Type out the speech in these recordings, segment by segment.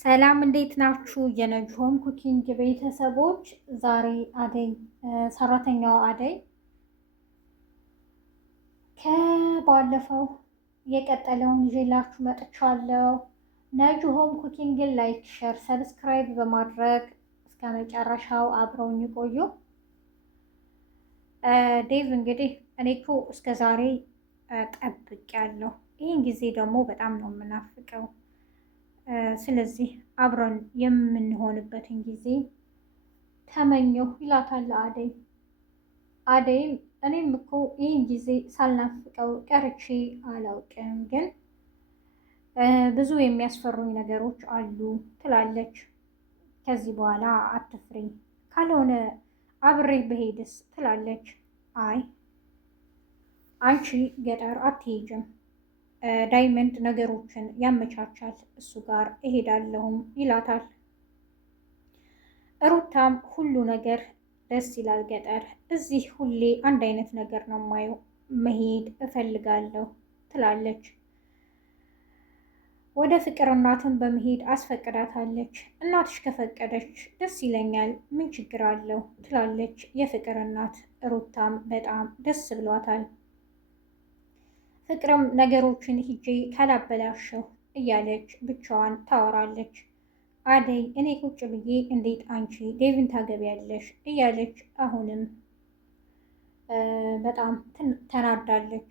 ሰላም እንዴት ናችሁ? የነጅሆም ኩኪንግ ቤተሰቦች ዛሬ አደይ ሰራተኛዋ አደይ ከባለፈው የቀጠለውን ይዤላችሁ መጥቻለሁ። ነጅሆም ኩኪንግን ላይክ፣ ሸር፣ ሰብስክራይብ በማድረግ እስከ መጨረሻው አብረውኝ ቆዩ። ዴቭ እንግዲህ እኔ እኮ እስከ ዛሬ ጠብቄያለሁ። ይህን ጊዜ ደግሞ በጣም ነው የምናፍቀው። ስለዚህ አብረን የምንሆንበትን ጊዜ ተመኘሁ ይላታል አደይ። አደይም እኔም እኮ ይህን ጊዜ ሳልናፍቀው ቀርቼ አላውቅም፣ ግን ብዙ የሚያስፈሩኝ ነገሮች አሉ ትላለች። ከዚህ በኋላ አትፍሪ፣ ካልሆነ አብሬ በሄድስ ትላለች። አይ አንቺ ገጠር አትሄጅም፣ ዳይመንድ ነገሮችን ያመቻቻል፣ እሱ ጋር እሄዳለሁም ይላታል። ሩታም ሁሉ ነገር ደስ ይላል ገጠር፣ እዚህ ሁሌ አንድ አይነት ነገር ነው ማየው፣ መሄድ እፈልጋለሁ ትላለች። ወደ ፍቅር እናትን በመሄድ አስፈቅዳታለች። እናትሽ ከፈቀደች ደስ ይለኛል፣ ምን ችግር አለው ትላለች የፍቅር እናት። ሩታም በጣም ደስ ብሏታል። ፍቅርም ነገሮችን ሂጄ ካላበላሸሁ እያለች ብቻዋን ታወራለች። አደይ እኔ ቁጭ ብዬ እንዴት አንቺ ዴቪን ታገቢያለሽ እያለች አሁንም በጣም ተናዳለች።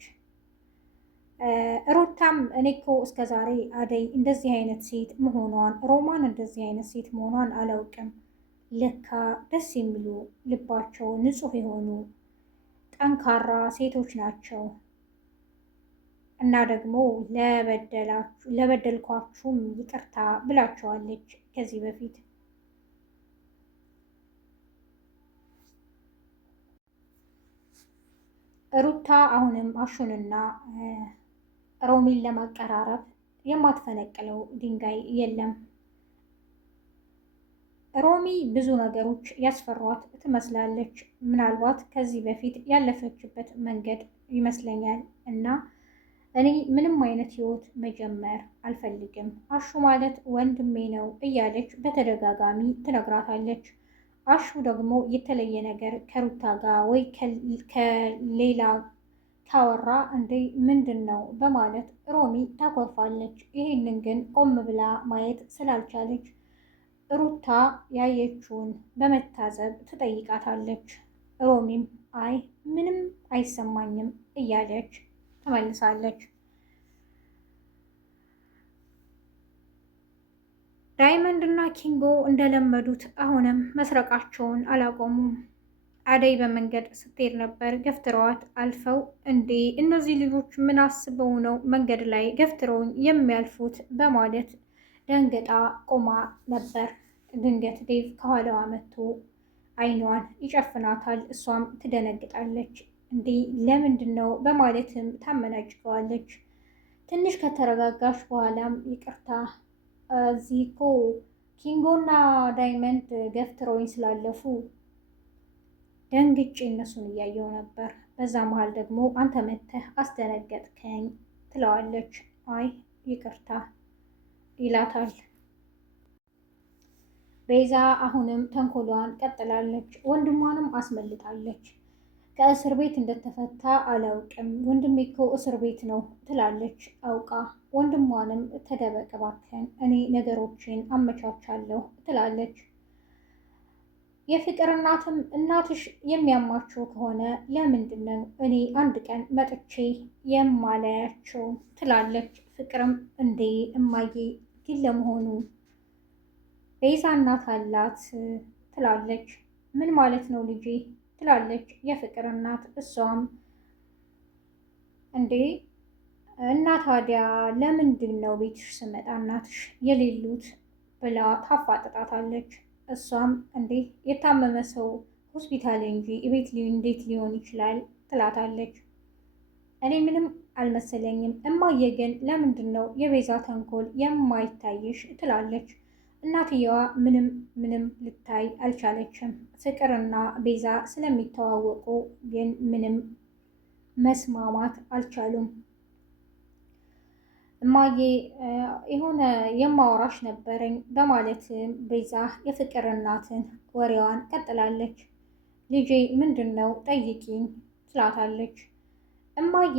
ሩታም እኔ እኮ እስከ ዛሬ አደይ እንደዚህ አይነት ሴት መሆኗን ሮማን እንደዚህ አይነት ሴት መሆኗን አላውቅም። ለካ ደስ የሚሉ ልባቸው ንጹሕ የሆኑ ጠንካራ ሴቶች ናቸው እና ደግሞ ለበደልኳችሁም ይቅርታ ብላቸዋለች ከዚህ በፊት። ሩታ አሁንም አሹንና ሮሚን ለማቀራረብ የማትፈነቅለው ድንጋይ የለም። ሮሚ ብዙ ነገሮች ያስፈሯት ትመስላለች። ምናልባት ከዚህ በፊት ያለፈችበት መንገድ ይመስለኛል እና እኔ ምንም አይነት ህይወት መጀመር አልፈልግም፣ አሹ ማለት ወንድሜ ነው እያለች በተደጋጋሚ ትነግራታለች። አሹ ደግሞ የተለየ ነገር ከሩታ ጋር ወይ ከሌላ ካወራ እንዴ ምንድን ነው በማለት ሮሚ ታኮርፋለች። ይህንን ግን ቆም ብላ ማየት ስላልቻለች ሩታ ያየችውን በመታዘብ ትጠይቃታለች። ሮሚም አይ ምንም አይሰማኝም እያለች ትመልሳለች። ዳይመንድ እና ኪንጎ እንደለመዱት አሁንም መስረቃቸውን አላቆሙም። አደይ በመንገድ ስትሄድ ነበር ገፍትረዋት አልፈው፣ እንዴ እነዚህ ልጆች ምን አስበው ነው መንገድ ላይ ገፍትረውን የሚያልፉት በማለት ደንግጣ ቆማ ነበር። ድንገት ዴቭ ከኋላዋ መጥቶ አይኗን ይጨፍናታል። እሷም ትደነግጣለች። እንዴ ለምንድን ነው በማለትም ታመናጭቀዋለች። ትንሽ ከተረጋጋሽ በኋላም ይቅርታ እዚህ እኮ ኪንጎና ዳይመንድ ገፍትረውኝ ስላለፉ ደንግጬ እነሱን እያየው ነበር። በዛ መሀል ደግሞ አንተ መተህ አስደነገጥከኝ ትለዋለች። አይ ይቅርታ ይላታል። ቤዛ አሁንም ተንኮሏን ቀጥላለች። ወንድሟንም አስመልጣለች። ከእስር ቤት እንደተፈታ አላውቅም፣ ወንድሜ እኮ እስር ቤት ነው ትላለች አውቃ። ወንድሟንም ተደበቅ እባክህን፣ እኔ ነገሮችን አመቻቻለሁ ትላለች። የፍቅር እናትም እናትሽ የሚያማቸው ከሆነ ለምንድን ነው እኔ አንድ ቀን መጥቼ የማላያቸው ትላለች። ፍቅርም እንዴ እማዬ ግን ለመሆኑ ቤዛ እናት አላት ትላለች። ምን ማለት ነው ልጄ ትላለች የፍቅር እናት። እሷም እንዴ እና ታዲያ ለምንድን ነው ቤትሽ ስመጣ እናትሽ የሌሉት ብላ ታፋጥጣታለች። እሷም እንዴ የታመመ ሰው ሆስፒታል እንጂ ቤት እንዴት ሊሆን ይችላል ትላታለች። እኔ ምንም አልመሰለኝም እማዬ፣ ግን ለምንድን ነው የቤዛ ተንኮል የማይታይሽ ትላለች። እናትየዋ ምንም ልታይ አልቻለችም። ፍቅርና ቤዛ ስለሚተዋወቁ ግን ምንም መስማማት አልቻሉም። እማዬ የሆነ የማወራሽ ነበረኝ በማለት ቤዛ የፍቅር እናትን ወሬዋን ቀጥላለች። ልጄ ምንድን ነው ጠይቂኝ ትላታለች። እማዬ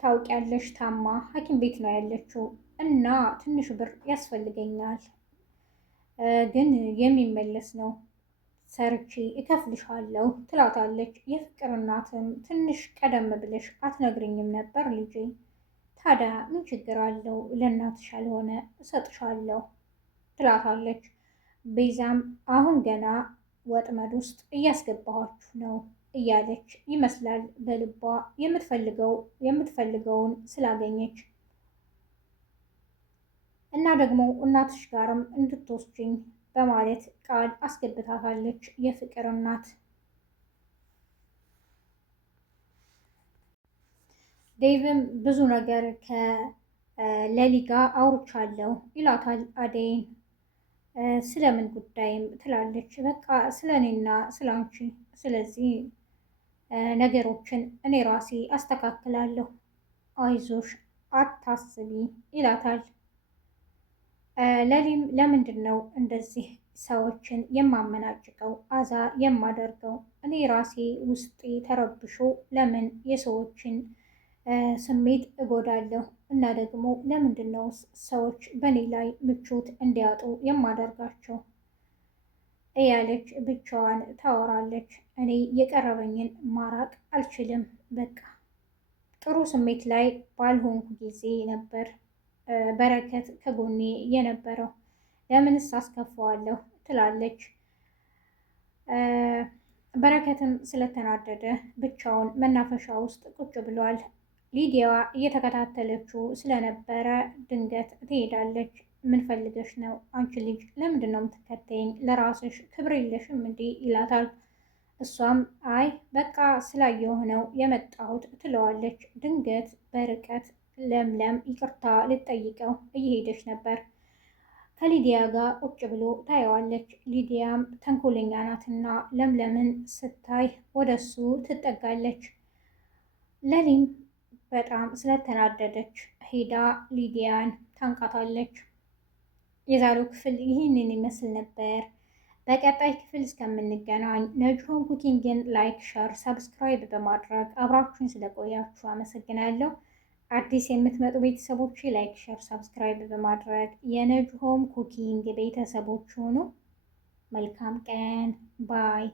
ታውቂያለሽ ታማ ሐኪም ቤት ነው ያለችው እና ትንሽ ብር ያስፈልገኛል ግን የሚመለስ ነው ሰርቼ እከፍልሻለሁ ትላታለች። የፍቅር እናትም ትንሽ ቀደም ብለሽ አትነግርኝም ነበር ልጄ? ታዲያ ምን ችግር አለው? ለእናትሽ ያልሆነ እሰጥሻለሁ ትላታለች። ቤዛም አሁን ገና ወጥመድ ውስጥ እያስገባኋችሁ ነው እያለች ይመስላል በልቧ የምትፈልገውን ስላገኘች እና ደግሞ እናትሽ ጋርም እንድትወስጂኝ በማለት ቃል አስገብታታለች የፍቅር እናት። ዴቭም ብዙ ነገር ከሌሊ ጋር አውርቻለሁ ይላታል አደይን። ስለምን ጉዳይም ትላለች። በቃ ስለ እኔና ስለ አንቺ፣ ስለዚህ ነገሮችን እኔ ራሴ አስተካክላለሁ፣ አይዞሽ አታስቢ ይላታል። ለሊም ለምንድን ነው እንደዚህ ሰዎችን የማመናጭቀው አዛ የማደርገው? እኔ ራሴ ውስጤ ተረብሾ ለምን የሰዎችን ስሜት እጎዳለሁ? እና ደግሞ ለምንድን ነው ሰዎች በእኔ ላይ ምቾት እንዲያጡ የማደርጋቸው? እያለች ብቻዋን ታወራለች። እኔ የቀረበኝን ማራቅ አልችልም። በቃ ጥሩ ስሜት ላይ ባልሆንኩ ጊዜ ነበር በረከት ከጎኔ የነበረው። ለምንስ አስከፋዋለሁ ትላለች። በረከትም ስለተናደደ ብቻውን መናፈሻ ውስጥ ቁጭ ብሏል። ሊዲያ እየተከታተለችው ስለነበረ ድንገት ትሄዳለች። ምን ፈልገሽ ነው አንቺ ልጅ? ለምንድን ነው የምትከተይኝ? ለራስሽ ክብር የለሽም እንዴ? ይላታል። እሷም አይ በቃ ስላየሁ ነው የመጣሁት ትለዋለች። ድንገት በርቀት ለምለም ይቅርታ ልትጠይቀው እየሄደች ነበር። ከሊዲያ ጋር ቁጭ ብሎ ታየዋለች። ሊዲያም ተንኮለኛ ናትና ለምለምን ስታይ ወደሱ ትጠጋለች። ለሊም በጣም ስለተናደደች ሄዳ ሊዲያን ታንቃታለች። የዛሬው ክፍል ይህንን ይመስል ነበር። በቀጣይ ክፍል እስከምንገናኝ ነጅሆም ኩኪንግን ላይክ፣ ሸር፣ ሰብስክራይብ በማድረግ አብራችሁን ስለቆያችሁ አመሰግናለሁ። አዲስ የምትመጡ ቤተሰቦች ላይክ፣ ሸር፣ ሰብስክራይብ በማድረግ የነጅሆም ኩኪንግ ቤተሰቦች ሁኑ። መልካም ቀን ባይ